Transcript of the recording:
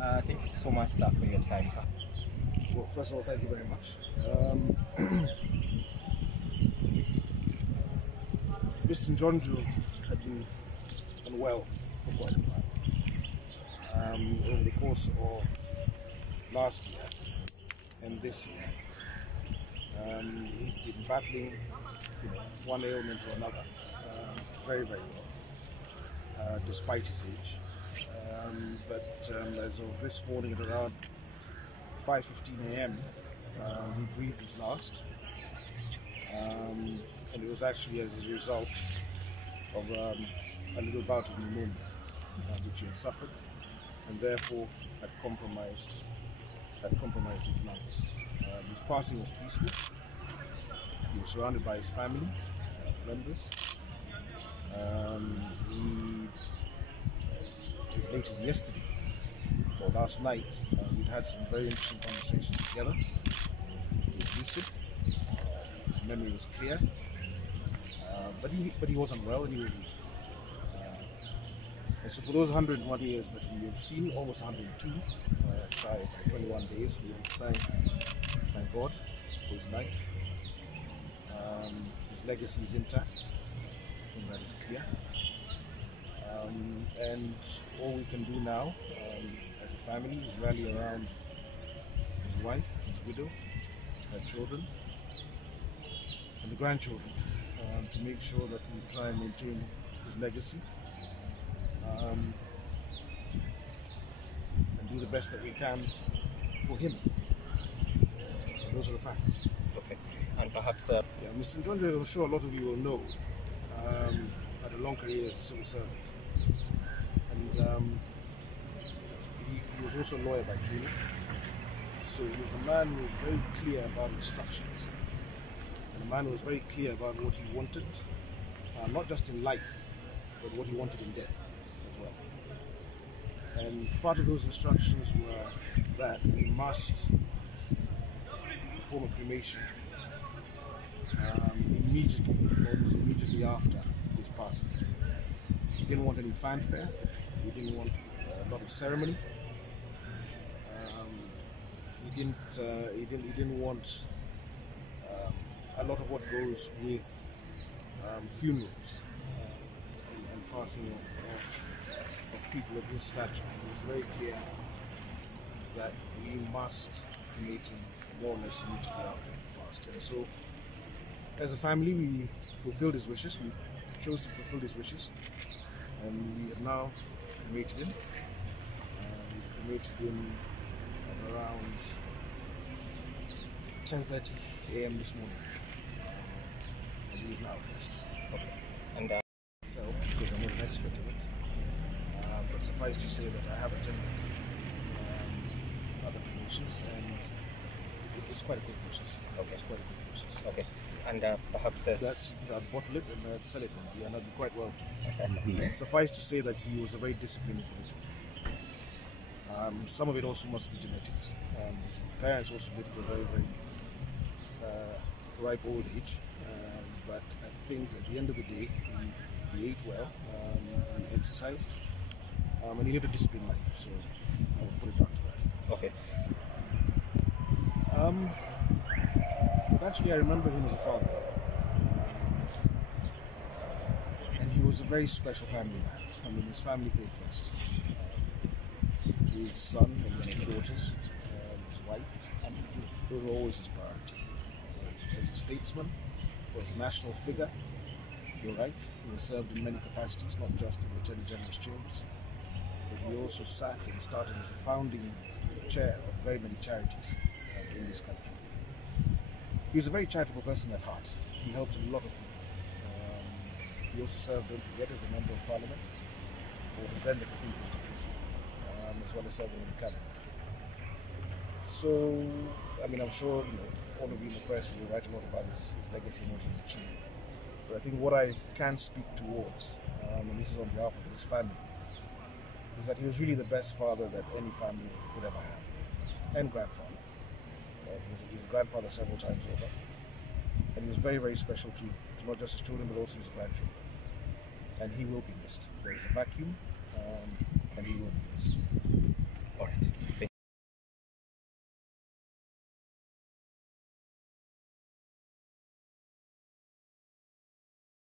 Thank you so much, sir, for your time. Well, first of all, thank you very much. Mr. Njonjo had been unwell for quite a while. Over the course of last year and this year, he'd been battling one ailment or another very, very well, despite his age. But as of this morning at around 5:15 a.m., he breathed his last, and it was actually as a result of a little bout of pneumonia which he had suffered, and therefore had compromised his lungs. His passing was peaceful. He was surrounded by his family members. As late as yesterday or last night, we'd had some very interesting conversations together. He was lucid, his memory was clear, but he wasn't well, and he was weak. And so for those 101 years that we have seen, almost 102, shy by 21 days, we want to thank God for his life. His legacy is intact, I think that is clear. And all we can do now as a family is rally around his wife, his widow, her children, and the grandchildren to make sure that we try and maintain his legacy and do the best that we can for him. And those are the facts. Okay, and perhaps... Yeah, Mr. Njonjo, I'm sure a lot of you will know, had a long career as a civil servant. And he was also a lawyer by training. So he was a man who was very clear about instructions. And a man who was very clear about what he wanted, not just in life, but what he wanted in death as well. And part of those instructions were that we must perform a cremation immediately, almost immediately after his passing. He didn't want any fanfare. He didn't want a lot of ceremony. He didn't want a lot of what goes with funerals and passing of people of his stature. It was very clear that we must cremate him more or less immediately after he passed. And so, as a family, we fulfilled his wishes. We chose to fulfill his wishes, and we have now cremated him. We cremated him at around 10:30 a.m. this morning, and he is now at rest. Okay. And because I'm not an expert in it, but suffice to say that I have attended other cremations, and it's quite a good process. Okay. It's quite a good process. okay, and perhaps That's I'd bottle it and sell it, and I'd be quite wealthy. Suffice to say that he was a very disciplined individual. Some of it also must be genetics. His parents also lived to a very, very ripe old age, but I think at the end of the day, he ate well, he exercised, and he lived a disciplined life. So I would put it down to that. okay. But actually, I remember him as a father, and he was a very special family man. I mean, his family came first. His son and his daughters, his wife, and those were always his priority. As a statesman, as a national figure, you're right, he has served in many capacities, not just in the Attorney General's chambers, but he also sat and started as a founding chair of very many charities in this country. He was a very charitable person at heart. He helped a lot of people. He also served, don't forget, as a member of parliament, or was then the Supreme Constituency, as well as serving in the cabinet. So, I mean, I'm sure all of you in the press will write a lot about his legacy and what he's achieved. But I think what I can speak towards, and this is on behalf of his family, is that he was really the best father that any family could ever have, and grandfather. He was a grandfather several times over, and he was very, very special to not just his children, but also his grandchildren. And he will be missed. There is a vacuum, and he will be missed.